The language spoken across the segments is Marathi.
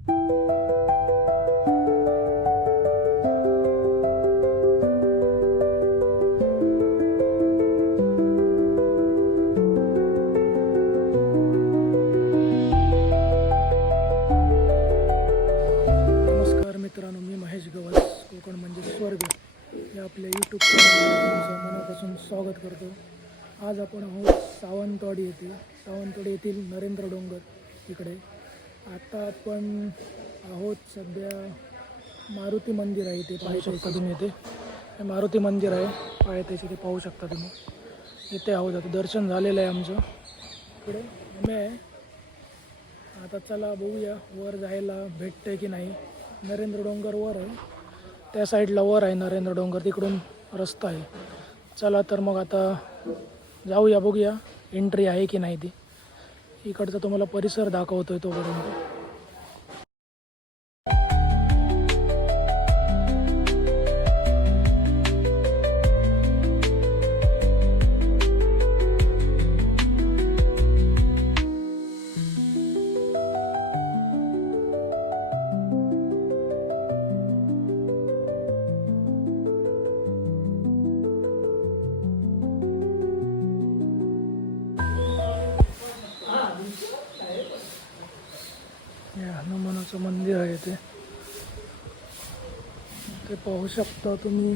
नमस्कार मित्रांनो, मी महेश गवस. कोकण म्हणजे स्वर्ग या आपल्या यूट्यूब चॅनलवर तुमचं मनापासून स्वागत करतो. आज आपण आहोत सावंतवाडी येथील नरेंद्र डोंगर इकडे. आता आपण आहोत सध्या मारुती मंदिर आहे, ते पाहू शकता तुम्ही. इथे हे मारुती मंदिर आहे, पायथ्याचे ते पाहू शकता तुम्ही. इथे आहोत, आता दर्शन झालेलं आहे आमचं. इकडे आम्ही आहे. आता चला बघूया वर जायला भेटतंय की नाही. नरेंद्र डोंगर वर आहे, त्या साईडला वर आहे नरेंद्र डोंगर, तिकडून रस्ता आहे. चला तर मग आता जाऊया, बघूया एंट्री आहे की नाही ती. इकडचा तुम्हाला परिसर दाखवतोय तोपर्यंत. हे हनुमानाचं मंदिर आहे, ते पाहू शकता तुम्ही.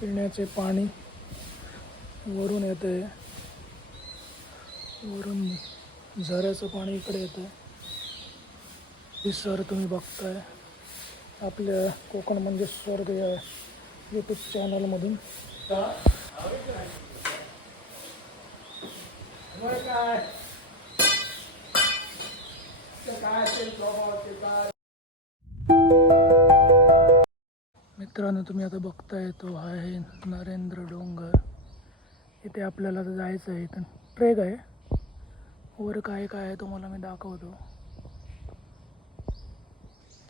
पिण्याचे पाणी वरून येते, वरून झऱ्याचं पाणी इकडे येतं. सर तुम्ही बघताय आपल्या कोकण म्हणजे स्वर्ग या यूट्यूब चॅनलमधून. मित्रांनो, तुम्ही आता बघताय तो आहे नरेंद्र डोंगर. इथे आपल्याला तर जायचं आहे. इथं ट्रेक आहे, वर काय काय आहे तुम्हाला मी दाखवतो.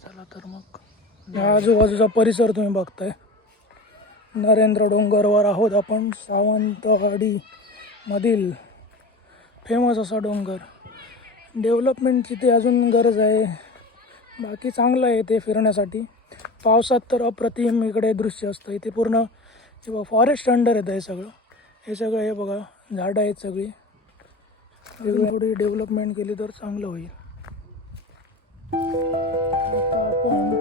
चला तर मग. आजूबाजूचा परिसर तुम्ही बघताय. नरेंद्र डोंगरवर आहोत आपण. सावंतवाडी मधील फेमस असा डोंगर. डेव्हलपमेंटची ते अजून गरज आहे, बाकी चांगलं आहे ते फिरण्यासाठी. पावसात तर अप्रतिम इकडे दृश्य असतं. इथे पूर्ण फॉरेस्ट अंडर येतं हे सगळं. हे बघा झाडं आहेत सगळी. थोडी डेव्हलपमेंट केली तर चांगलं होईल. आता आपण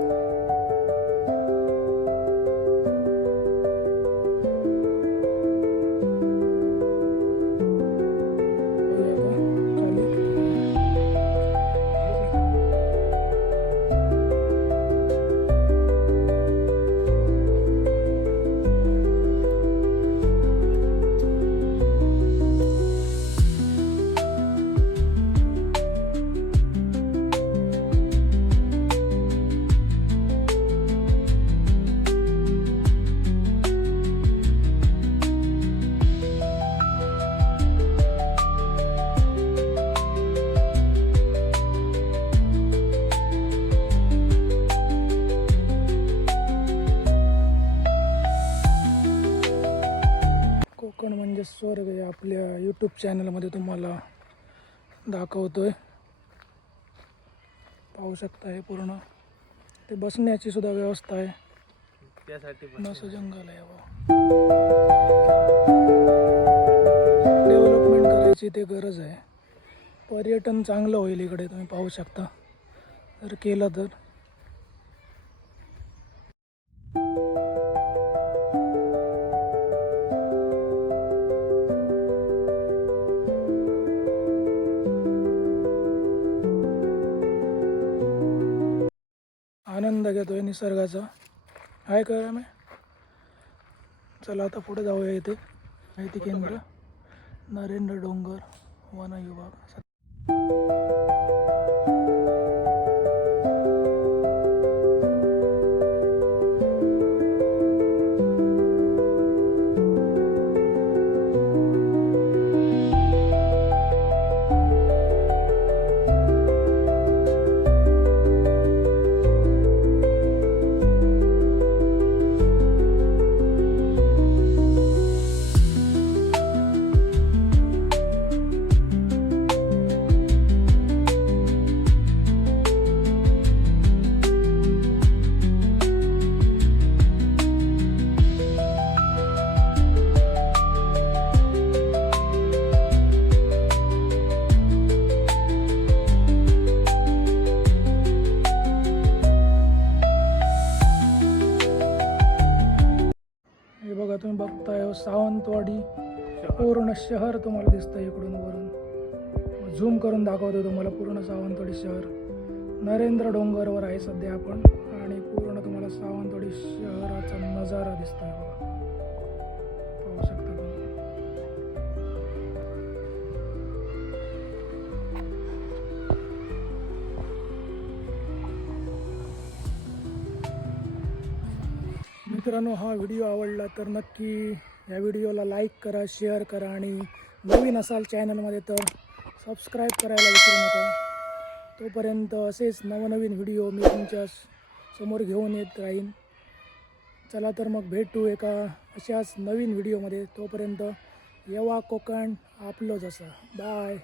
कोकण म्हणजे स्वर्ग या आपल्या यूट्यूब चॅनलमध्ये तुम्हाला दाखवतोय. पाहू शकता हे पूर्ण. ते बसण्याची सुद्धा व्यवस्था आहे, त्यासाठी मस्त जंगल आहे. डेव्हलपमेंट करायची ते गरज आहे. पर्यटन चांगलं होईल इकडे, तुम्ही पाहू शकता जर केलं तर. आनंद घेतोय निसर्गाचा. आहे का मी. चला आता पुढे जाऊया. इथे माहिती केंद्र नरेंद्र डोंगर वन विभाग. सावंतवाडी पूर्ण शहर तुम्हाला दिसतं इकडून वरून. झूम करून दाखवतो तुम्हाला पूर्ण सावंतवाडी शहर. नरेंद्र डोंगरवर आहे सध्या आपण आणि पूर्ण तुम्हाला सावंतवाडी शहराचा नजारा दिसतोय बघा. पाहू शकता तुम्ही. मित्रांनो, हा व्हिडिओ आवडला तर नक्की या व्हिडिओला लाईक करा, शेअर करा आणि नवीन असाल चॅनलमध्ये तर सबस्क्राईब करायला विसरू नका. तोपर्यंत असेच नवनवीन व्हिडिओ मी तुमच्या समोर घेऊन येत राहीन. चला तर मग भेटू एका अशाच नवीन व्हिडिओमध्ये. तोपर्यंत येवा कोकण आपलं जसं. बाय.